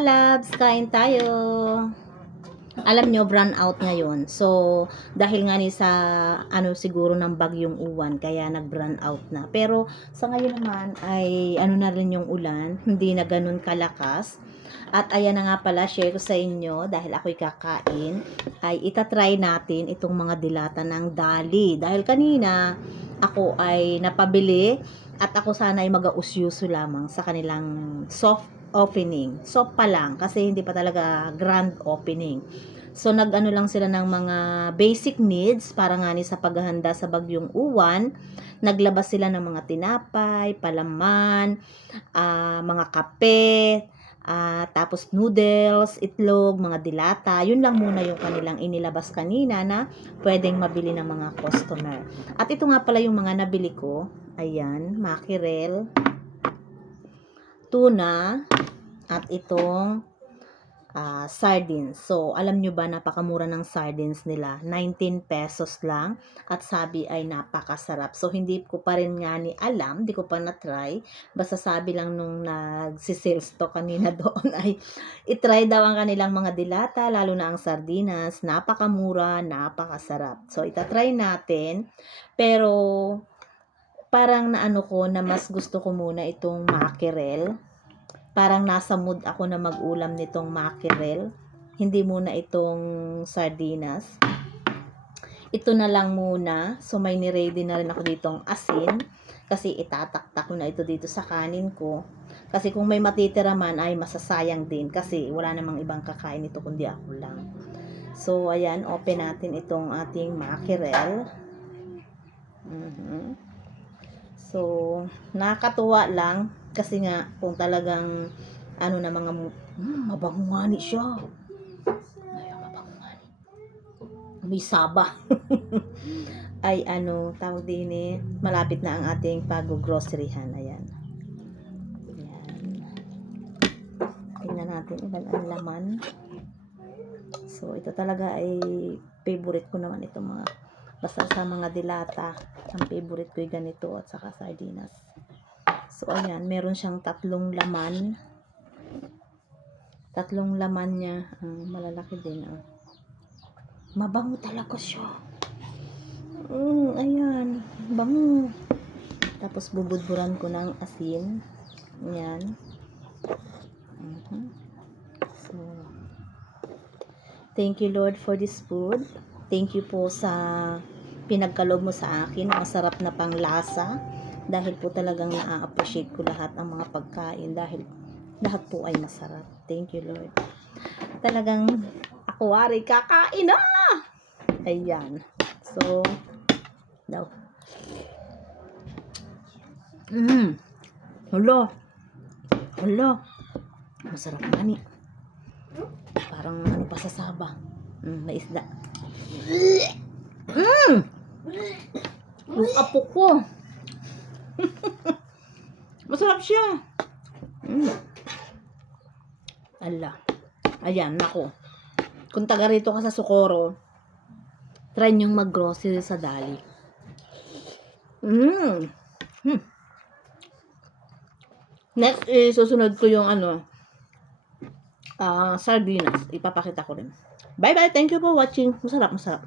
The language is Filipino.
Lalabs, kain tayo. Alam nyo, brand out ngayon. So, dahil nga ni sa, siguro ng bagyong uwan, kaya nag-brand out na. Pero, sa ngayon naman, ay, na rin yung ulan. Hindi na ganun kalakas. At ayan na nga pala, share ko sa inyo, dahil ako'y kakain, ay itatry natin itong mga dilata ng dali. Dahil kanina, ako ay napabili, at ako sana ay mag-ausyuso lamang sa kanilang soft opening. Soft pa lang, kasi hindi pa talaga grand opening. So, nag-ano lang sila ng mga basic needs para nga ni sa paghahanda sa bagyong uwan. Naglabas sila ng mga tinapay, palaman, mga kape, tapos noodles, itlog, mga dilata. Yun lang muna yung kanilang inilabas kanina na pwedeng mabili ng mga customer. At ito nga pala yung mga nabili ko. Ayan, mackerel, tuna, at itong sardines. So, alam nyo ba, napakamura ng sardines nila. 19 pesos lang. At sabi ay napakasarap. So, hindi ko pa rin nga ni alam. Hindi ko pa na-try. Basta sabi lang nung nagsisales to kanina doon ay itry daw ang kanilang mga dilata, lalo na ang sardinas. Napakamura, napakasarap. So, itatry natin. Pero, parang naano ko na mas gusto ko muna itong mackerel. Parang nasa mood ako na mag-ulam nitong mackerel. Hindi muna itong sardinas. Ito na lang muna. So, may ni-ready na rin ako ditong asin. Kasi itataktak ko na ito dito sa kanin ko. Kasi kung may matitira man ay masasayang din. Kasi wala namang ibang kakain ito kundi ako lang. So, ayan. Open natin itong ating mackerel. So, nakakatuwa lang. Kasi nga, kung talagang, na mga, mabango nga ni siya. Ay, mabango nga ni. May saba. Ay, tawag din malapit na ang ating pag-groceryhan. Ayan. Ayan. Tingnan natin ilan ang laman. So, ito talaga ay favorite ko naman itong mga, basta sa mga dilata. Ang favorite ko ay ganito at saka sardinas. So, ayan, meron siyang tatlong laman. Tatlong laman niya. Malalaki din. Mabango talaga siya. Ayan, bango. Tapos, bubudburan ko ng asin. Ayan. So, thank you, Lord, for this food. Thank you po sa pinagkaloob mo sa akin. Masarap na panglasa. Dahil po talagang na-appreciate ko lahat ang mga pagkain dahil lahat po ay masarap. Thank you, Lord. Talagang ako ay kakain na! Ayan. So, daw. Hala. Hala. Masarap nga ni. Parang pa sa saba. May isda. Yung apo ko. Masarap siya. Ala. Ayan, nako. Kung taga rito ka sa Socorro, try nyong mag-grocery sa Dali. Next is, susunod ko yung sardinas. Ipapakita ko rin. Bye-bye. Thank you for watching. Masarap, masarap.